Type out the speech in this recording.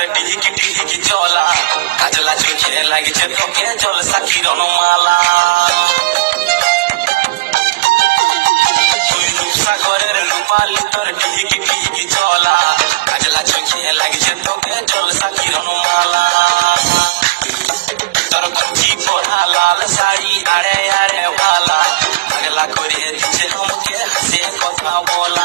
তোর টিহিকি টিহিকি চলা কাজলা চোখে লাগছে তোকে জলসা কিরণমালা তুই রূপসাগরের রূপালি তোর টিহিকি টিহিকি চলা কাজলা চোখে লাগছে তোকে জলসা কিরণমালা তোর কুচি পরা লাল শাড়ি আরে আরে ভালা পাগলা করে দিচ্ছে আমাকে হাসে কথা বলা